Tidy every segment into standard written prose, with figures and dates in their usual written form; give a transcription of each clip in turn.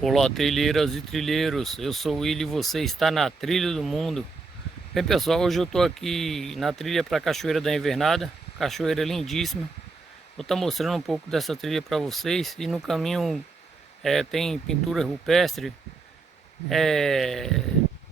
Olá, trilheiras e trilheiros, eu sou o Willy e você está na Trilha do Mundo. Bem pessoal, hoje eu estou aqui na trilha para a Cachoeira da Invernada, cachoeira lindíssima. Vou estar mostrando um pouco dessa trilha para vocês e no caminho tem pintura rupestre, é,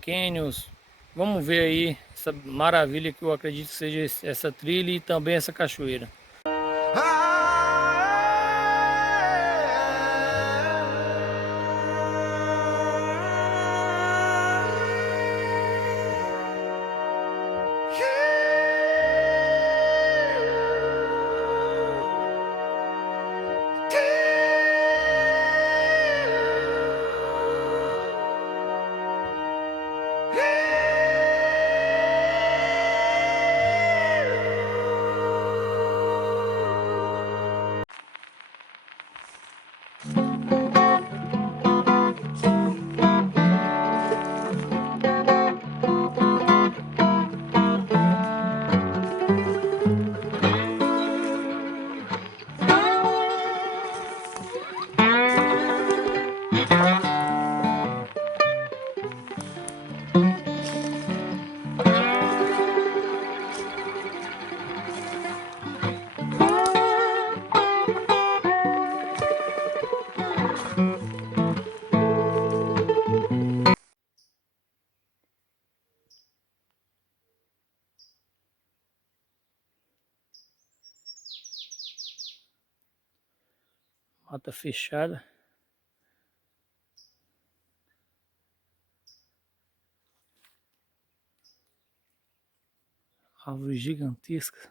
canyons. Vamos ver aí essa maravilha que eu acredito que seja essa trilha e também essa cachoeira. Mata fechada. Árvores gigantescas.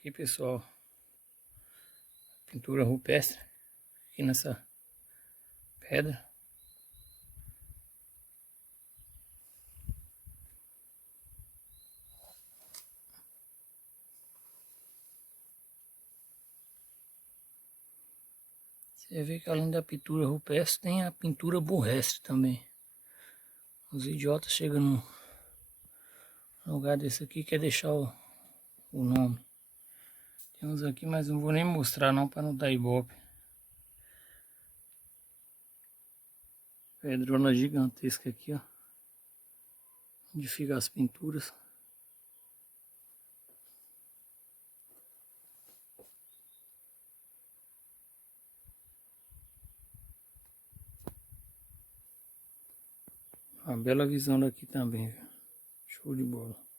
Aqui pessoal, pintura rupestre aqui nessa pedra. Você vê que além da pintura rupestre tem a pintura burrestre também. Os idiotas chegam num lugar desse aqui e quer deixar o nome. Tem uns aqui, mas não vou nem mostrar não para não dar ibope. Pedrona gigantesca aqui, ó. Onde ficam as pinturas. Uma bela visão daqui também, viu? Show de bola.